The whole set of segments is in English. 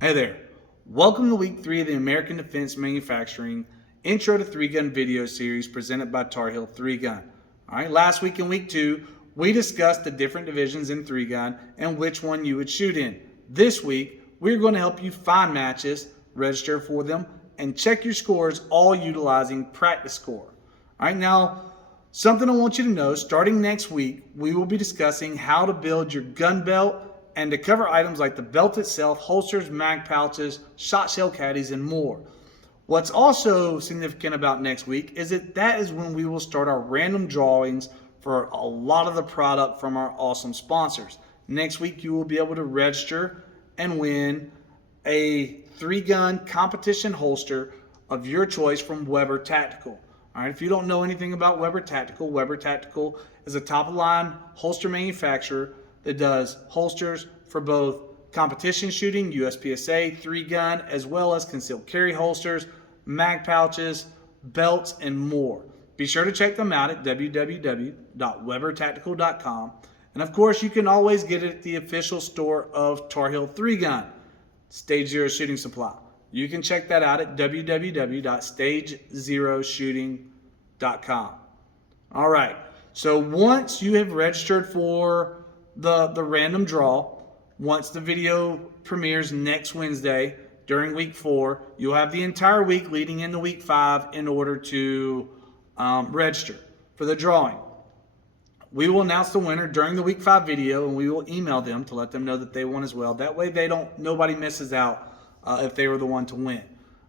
Hey there. Welcome to week 3 of the American Defense Manufacturing Intro to 3-Gun video series presented by Tar Heel 3-Gun. All right, last week in week 2, we discussed the different divisions in 3-Gun and which one you would shoot in. This week, we're going to help you find matches, register for them, and check your scores all utilizing Practiscore. All right, now, something I want you to know, starting next week, we will be discussing how to build your gun belt and to cover items like the belt itself, holsters, mag pouches, shot shell caddies, and more. What's also significant about next week is that is when we will start our random drawings for a lot of the product from our awesome sponsors. Next week, you will be able to register and win a 3-gun competition holster of your choice from Weber Tactical. All right, if you don't know anything about Weber Tactical is a top-of-the-line holster manufacturer that does holsters for both competition shooting, USPSA, 3-gun, as well as concealed carry holsters, mag pouches, belts, and more. Be sure to check them out at www.webertactical.com. And of course, you can always get it at the official store of Tar Heel 3-Gun, Stage Zero Shooting Supply. You can check that out at www.stagezeroshooting.com. All right, so once you have registered for the random draw, once the video premieres next Wednesday during week 4, you'll have the entire week leading into week 5 in order to register for the drawing. We will announce the winner during the week 5 video, and we will email them to let them know that they won as well. That way nobody misses out if they were the one to win.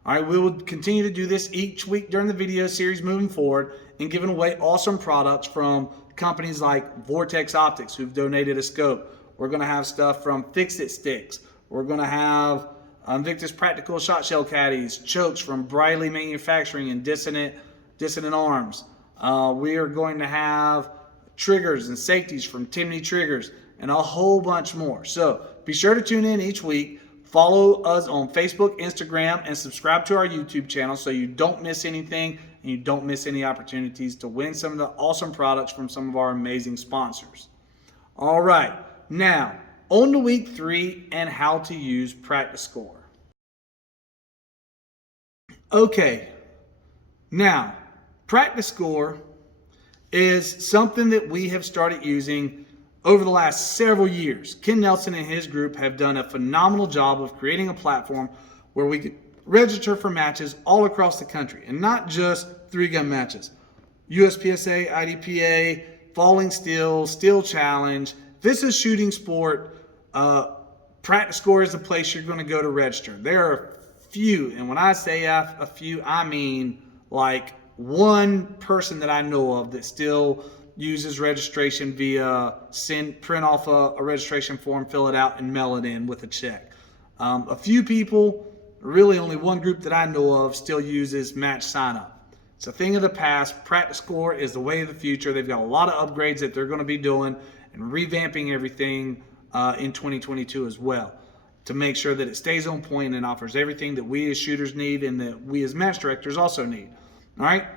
All right, we will continue to do this each week during the video series moving forward and giving away awesome products from companies like Vortex Optics, who've donated a scope. We're going to have stuff from Fix-It Sticks. We're going to have Invictus Practical Shot Shell Caddies, chokes from Briley Manufacturing and Dissonant Arms. We are going to have triggers and safeties from Timney Triggers and a whole bunch more. So be sure to tune in each week. Follow us on Facebook, Instagram, and subscribe to our YouTube channel so you don't miss anything and you don't miss any opportunities to win some of the awesome products from some of our amazing sponsors. All right, now on to week 3 and how to use Practiscore. Okay, now Practiscore is something that we have started using over the last several years. Ken Nelson and his group have done a phenomenal job of creating a platform where we could register for matches all across the country, and not just 3-gun matches. USPSA, IDPA, Falling Steel, Steel Challenge. This is shooting sport. Practiscore is the place you're going to go to register. There are a few, and when I say a few, I mean like one person that I know of that still uses registration via print off a registration form, fill it out, and mail it in with a check. A few people, really only one group that I know of, still uses match sign up. It's a thing of the past. Practiscore is the way of the future. They've got a lot of upgrades that they're going to be doing and revamping everything in 2022 as well to make sure that it stays on point and offers everything that we as shooters need and that we as match directors also need. All right?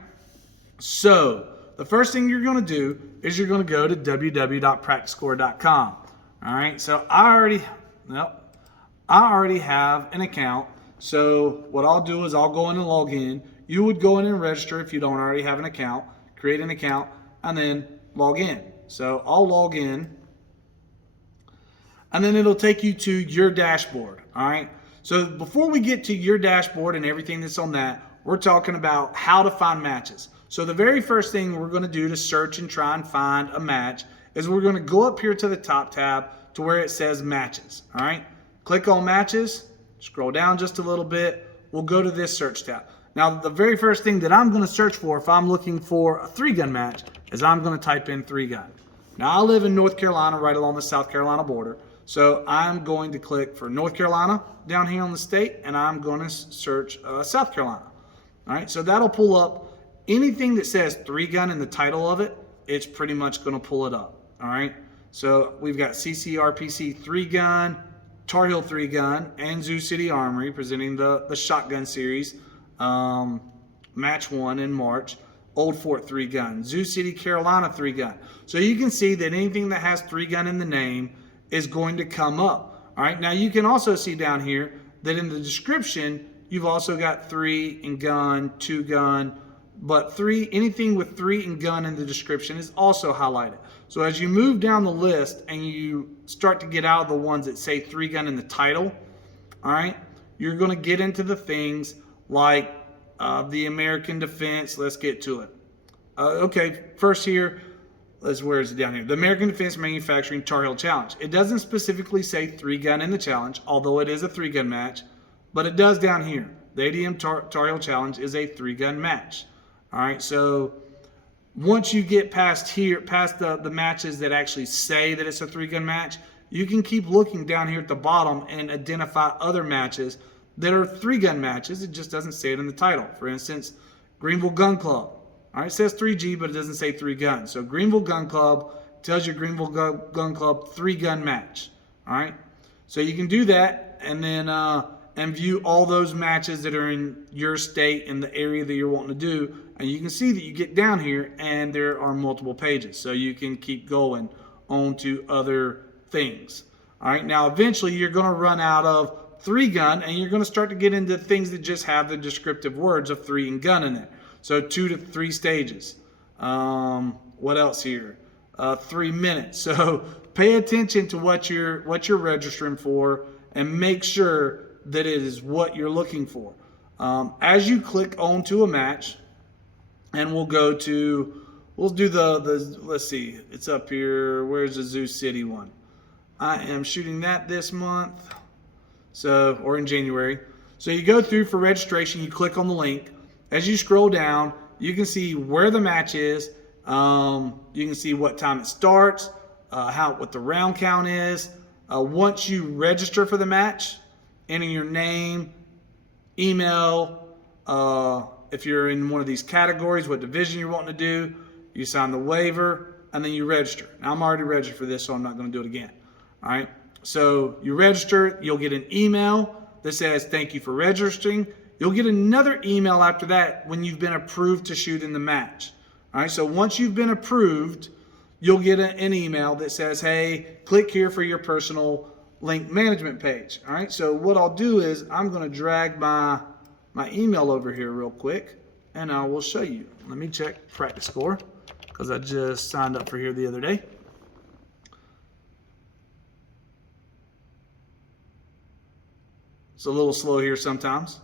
So the first thing you're going to do is you're going to go to www.practiscore.com. All right, so I already have an account. So what I'll do is I'll go in and log in. You would go in and register if you don't already have an account. Create an account and then log in. So I'll log in, and then it'll take you to your dashboard. All right. So before we get to your dashboard and everything that's on that, we're talking about how to find matches. So the very first thing we're going to do to search and try and find a match is we're going to go up here to the top tab to where it says matches. All right, click on matches, scroll down just a little bit. We'll go to this search tab. Now, the very first thing that I'm going to search for if I'm looking for a 3-gun match is I'm going to type in 3-gun. Now, I live in North Carolina, right along the South Carolina border. So I'm going to click for North Carolina down here on the state, and I'm going to search South Carolina. All right, so that'll pull up anything that says 3-gun in the title of it. It's pretty much going to pull it up. All right, so we've got CCRPC 3-gun, Tar Heel 3-gun, and Zoo City Armory presenting the shotgun series, match 1 in March. Old Fort 3-gun, Zoo City, Carolina 3-gun. So you can see that anything that has 3-gun in the name is going to come up. All right, now you can also see down here that in the description, you've also got 3 and gun, 2 gun, but anything with 3 and gun in the description is also highlighted. So as you move down the list and you start to get out of the ones that say 3 gun in the title, all right, you're going to get into the things like the American Defense. Let's get to it. Okay, first here, where is it down here? The American Defense Manufacturing Tar Heel Challenge. It doesn't specifically say 3 gun in the challenge, although it is a 3 gun match, but it does down here. The ADM Tar Heel Challenge is a 3 gun match. All right, so once you get past here, past the matches that actually say that it's a 3 gun match, you can keep looking down here at the bottom and identify other matches that are 3 gun matches. It just doesn't say it in the title. For instance, Greenville Gun Club. All right, it says 3G, but it doesn't say 3 guns. So Greenville Gun Club tells you Greenville Gun Club 3 gun match. All right, so you can do that and then and view all those matches that are in your state in the area that you're wanting to do. And you can see that you get down here and there are multiple pages. So you can keep going on to other things. All right, now eventually you're going to run out of 3 gun and you're going to start to get into things that just have the descriptive words of 3 and gun in it. So 2 to 3 stages. What else here? 3 minutes. So pay attention to what you're registering for and make sure that it is what you're looking for. As you click onto a match, and we'll do the let's see, it's up here. Where's the Zoo City one? I am shooting that this month, or in January. So you go through for registration, you click on the link. As you scroll down, you can see where the match is. You can see what time it starts, what the round count is. Once you register for the match, enter your name, email, if you're in one of these categories, what division you're wanting to do, you sign the waiver, and then you register. Now, I'm already registered for this, so I'm not going to do it again. All right, so you register, you'll get an email that says, thank you for registering. You'll get another email after that when you've been approved to shoot in the match. All right, so once you've been approved, you'll get an email that says, hey, click here for your personal link management page. All right, so what I'll do is I'm going to drag my email over here real quick, and I will show you. Let me check Practiscore, because I just signed up for here the other day. It's a little slow here sometimes.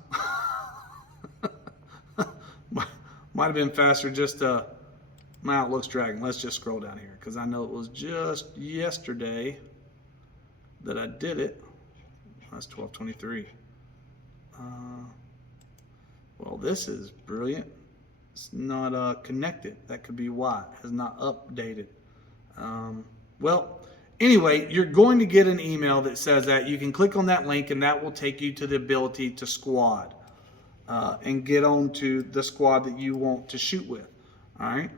Might have been faster just my Outlook's dragging. Let's just scroll down here, because I know it was just yesterday that I did it. That's 12:23. Well, this is brilliant. It's not connected. That could be why. It has not updated. Well, anyway, you're going to get an email that says that. You can click on that link, and that will take you to the ability to squad and get on to the squad that you want to shoot with. All right.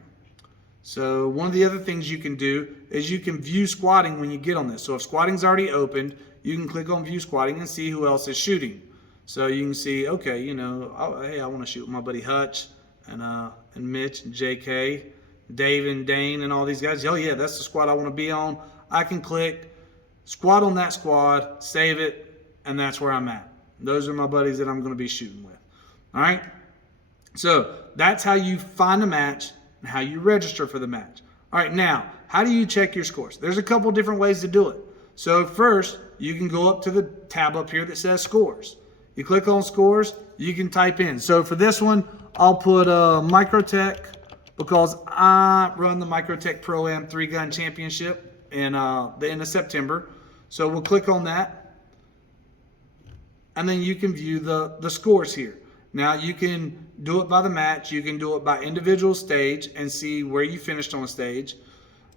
So one of the other things you can do is you can view squatting when you get on this. So if squatting's already opened, you can click on view squatting and see who else is shooting. So you can see, okay, hey, I want to shoot with my buddy Hutch and Mitch and JK, Dave and Dane and all these guys. Oh yeah, that's the squad I want to be on. I can click squad on that squad, save it, and that's where I'm at. Those are my buddies that I'm going to be shooting with. All right. So that's how you find a match and how you register for the match. All right, now, how do you check your scores? There's a couple different ways to do it. So first, you can go up to the tab up here that says scores. You click on scores, you can type in. So for this one, I'll put Microtech, because I run the Microtech Pro-Am 3-Gun Championship in the end of September. So we'll click on that, and then you can view the scores here. Now, you can do it by the match. You can do it by individual stage and see where you finished on a stage.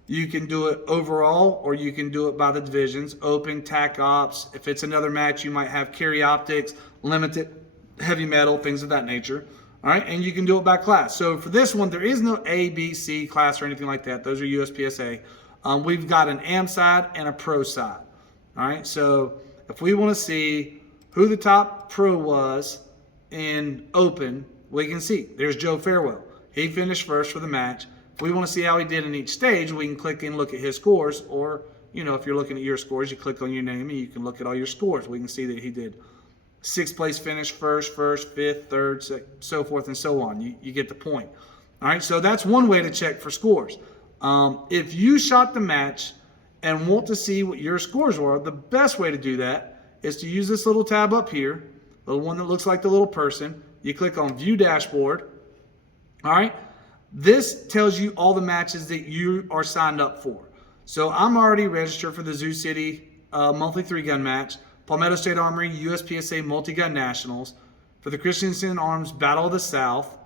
You can do it overall, or you can do it by the divisions, open, tac ops. If it's another match, you might have carry optics, limited, heavy metal, things of that nature. All right, and you can do it by class. So for this one, there is no A, B, C class or anything like that. Those are USPSA. We've got an AM side and a pro side. All right, so if we want to see who the top pro was in open, we can see there's Joe Farewell. He finished first for the match. If we want to see how he did in each stage, we can click and look at his scores, or if you're looking at your scores, you click on your name and you can look at all your scores. We can see that he did sixth place finish, first, fifth, third, so forth and so on. You get the point. All right, so that's one way to check for scores. If you shot the match and want to see what your scores were, the best way to do that is to use this little tab up here, the one that looks like the little person. You click on View Dashboard. All right, this tells you all the matches that you are signed up for. So I'm already registered for the Zoo City monthly 3-gun match, Palmetto State Armory USPSA Multi-Gun Nationals, for the Christensen Arms Battle of the South,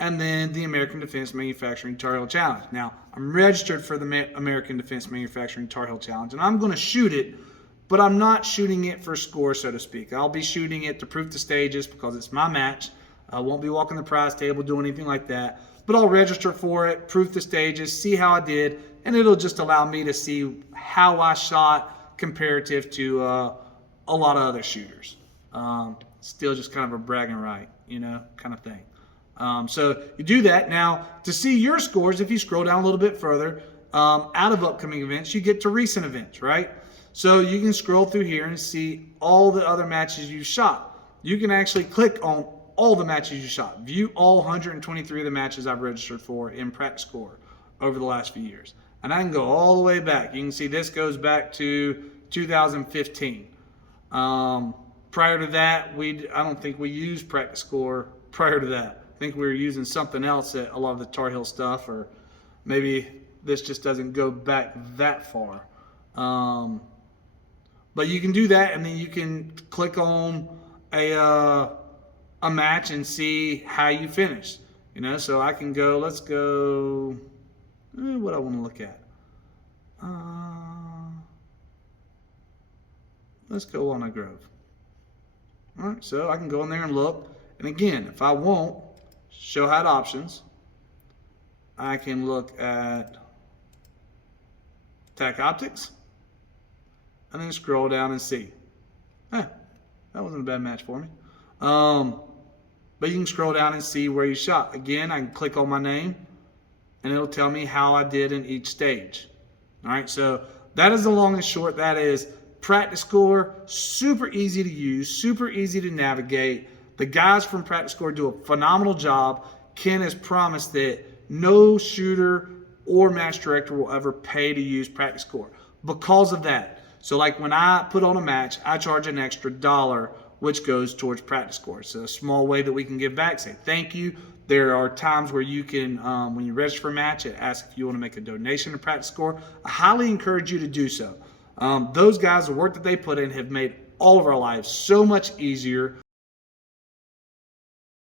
and then the American Defense Manufacturing Tar Heel Challenge. Now, I'm registered for the American Defense Manufacturing Tar Heel Challenge, and I'm going to shoot it, but I'm not shooting it for score, so to speak. I'll be shooting it to proof the stages because it's my match. I won't be walking the prize table, doing anything like that, but I'll register for it, proof the stages, see how I did, and it'll just allow me to see how I shot comparative to a lot of other shooters. Still just kind of a bragging right, kind of thing. So you do that. Now, to see your scores, if you scroll down a little bit further, out of upcoming events, you get to recent events, right? So you can scroll through here and see all the other matches you shot. You can actually click on all the matches you shot. View all 123 of the matches I've registered for in Practiscore over the last few years. And I can go all the way back. You can see this goes back to 2015. Prior to that, I don't think we used Practiscore prior to that. I think we were using something else at a lot of the Tar Heel stuff, or maybe this just doesn't go back that far. But you can do that, and then you can click on a match and see how you finish. So I can go, let's go, what I want to look at. Let's go Walnut Grove. All right, so I can go in there and look. And again, if I want, show hide options, I can look at TAC Optics, and then scroll down and see. That wasn't a bad match for me. But you can scroll down and see where you shot. Again, I can click on my name, and it'll tell me how I did in each stage. All right, so that is the long and short. That is Practiscore. Super easy to use, super easy to navigate. The guys from Practiscore do a phenomenal job. Ken has promised that no shooter or match director will ever pay to use Practiscore because of that. So like when I put on a match, I charge an extra $1, which goes towards Practiscore. It's a small way that we can give back, say thank you. There are times where you can, when you register for a match, it asks if you want to make a donation to Practiscore. I highly encourage you to do so. Those guys, the work that they put in, have made all of our lives so much easier.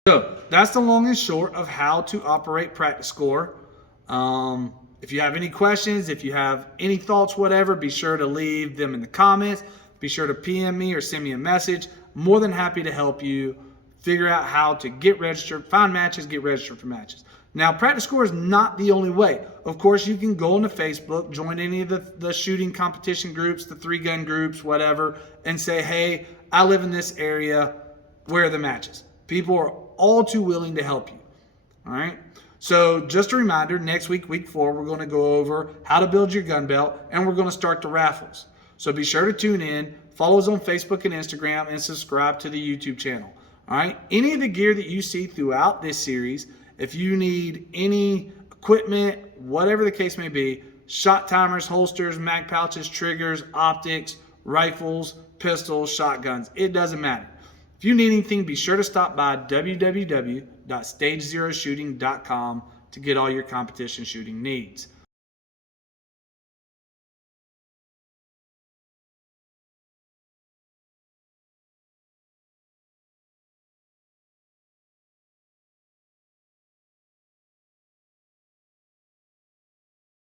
So that's the long and short of how to operate Practiscore. If you have any questions, if you have any thoughts, whatever, be sure to leave them in the comments. Be sure to PM me or send me a message. More than happy to help you figure out how to get registered, find matches, get registered for matches. Now, Practiscore is not the only way. Of course, you can go onto Facebook, join any of the shooting competition groups, the 3-gun groups, whatever, and say, hey, I live in this area. Where are the matches? People are all too willing to help you. All right? So just a reminder, next week, week 4, we're going to go over how to build your gun belt, and we're going to start the raffles. So be sure to tune in, follow us on Facebook and Instagram, and subscribe to the YouTube channel. All right? Any of the gear that you see throughout this series, if you need any equipment, whatever the case may be, shot timers, holsters, mag pouches, triggers, optics, rifles, pistols, shotguns, it doesn't matter. If you need anything, be sure to stop by www.stagezerosshooting.com to get all your competition shooting needs.